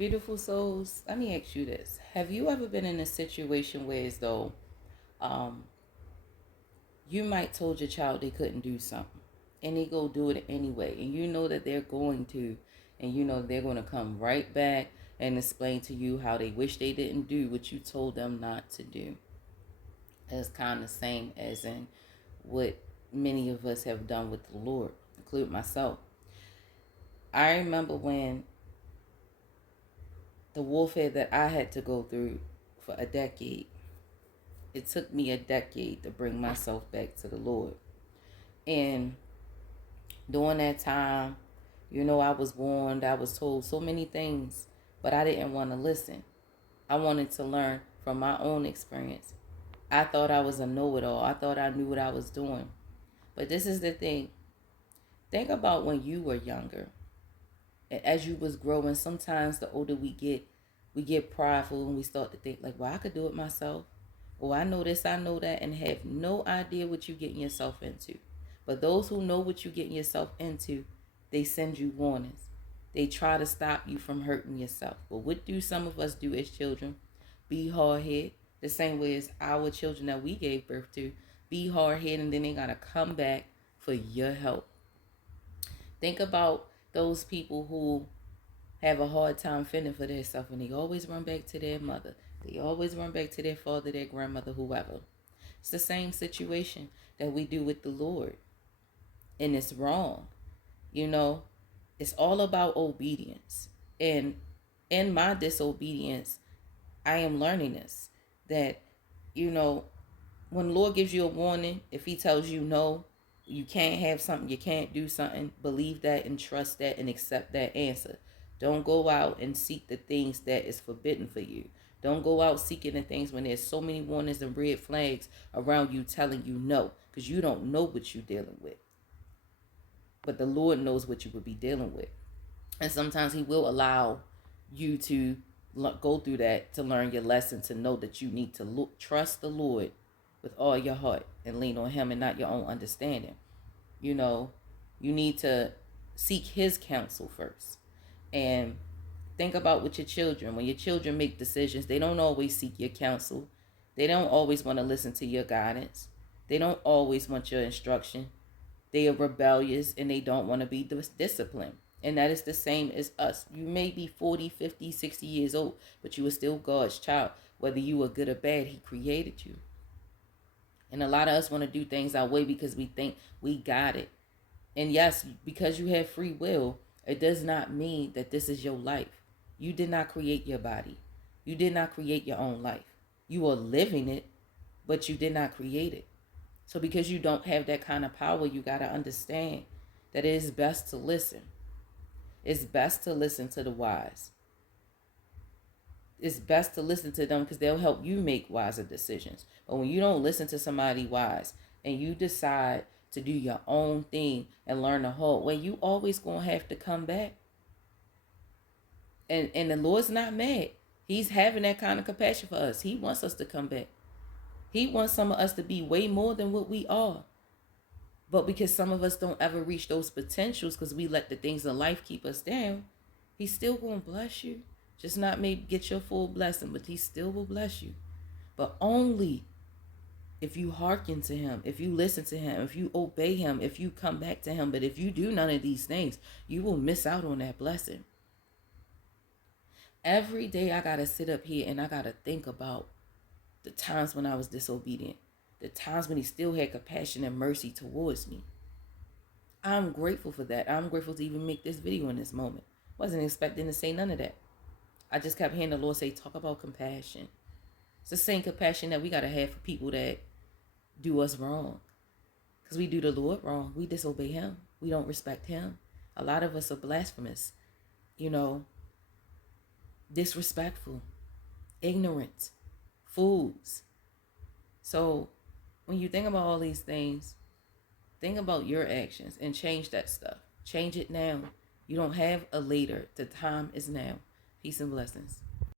Beautiful souls, let me ask you this. Have you ever been in a situation where as though um, you might told your child they couldn't do something and they go do it anyway, and you know that they're going to, and you know they're going to come right back and explain to you how they wish they didn't do what you told them not to do? It's kind of the same as in what many of us have done with the Lord, include myself. I remember when the warfare that I had to go through for a decade. It took me a decade to bring myself back to the Lord. And during that time, I was warned, I was told so many things, but I didn't want to listen. I wanted to learn from my own experience. I thought I was a know it all. I thought I knew what I was doing. But this is the thing. Think about when you were younger. And as you was growing, sometimes the older we get prideful and we start to think like, well, I could do it myself. Oh, I know this, I know that, and have no idea what you're getting yourself into. But those who know what you're getting yourself into, they send you warnings. They try to stop you from hurting yourself. But what do some of us do as children? Be hard headed, the same way as our children that we gave birth to. Be hard headed, and then they gotta come back for your help. Think about those people who have a hard time fending for themselves and they always run back to their mother. They always run back to their father, their grandmother, whoever. It's the same situation that we do with the Lord. And it's wrong. You know, it's all about obedience. And in my disobedience, I am learning this. That, you know, when the Lord gives you a warning, if he tells you no, you can't have something, you can't do something, believe that and trust that and accept that answer. Don't go out and seek the things that is forbidden for you. Don't go out seeking the things when there's so many warnings and red flags around you telling you no, because you don't know what you're dealing with. But the Lord knows what you would be dealing with. And sometimes he will allow you to go through that to learn your lesson, to know that you need to trust the Lord with all your heart and lean on him and not your own understanding. You know, you need to seek his counsel first. And think about with your children. When your children make decisions, they don't always seek your counsel. They don't always want to listen to your guidance. They don't always want your instruction. They are rebellious and they don't want to be disciplined. And that is the same as us. You may be 40, 50, 60 years old, but you are still God's child. Whether you are good or bad, he created you. And a lot of us want to do things our way because we think we got it. And yes, because you have free will, it does not mean that this is your life. You did not create your body. You did not create your own life. You are living it, but you did not create it. So because you don't have that kind of power, you got to understand that it is best to listen. It's best to listen to the wise. It's best to listen to them because they'll help you make wiser decisions. But when you don't listen to somebody wise and you decide to do your own thing and learn the hard way, you always going to have to come back. And the Lord's not mad. He's having that kind of compassion for us. He wants us to come back. He wants some of us to be way more than what we are. But because some of us don't ever reach those potentials because we let the things in life keep us down, he's still going to bless you. Just not maybe get your full blessing, but he still will bless you. But only if you hearken to him, if you listen to him, if you obey him, if you come back to him. But if you do none of these things, you will miss out on that blessing. Every day I got to sit up here and I got to think about the times when I was disobedient, the times when he still had compassion and mercy towards me. I'm grateful for that. I'm grateful to even make this video in this moment. Wasn't expecting to say none of that. I just kept hearing the Lord say, talk about compassion. It's the same compassion that we got to have for people that do us wrong. Because we do the Lord wrong. We disobey him. We don't respect him. A lot of us are blasphemous, disrespectful, ignorant, fools. So when you think about all these things, think about your actions and change that stuff. Change it now. You don't have a later. The time is now. Peace and blessings.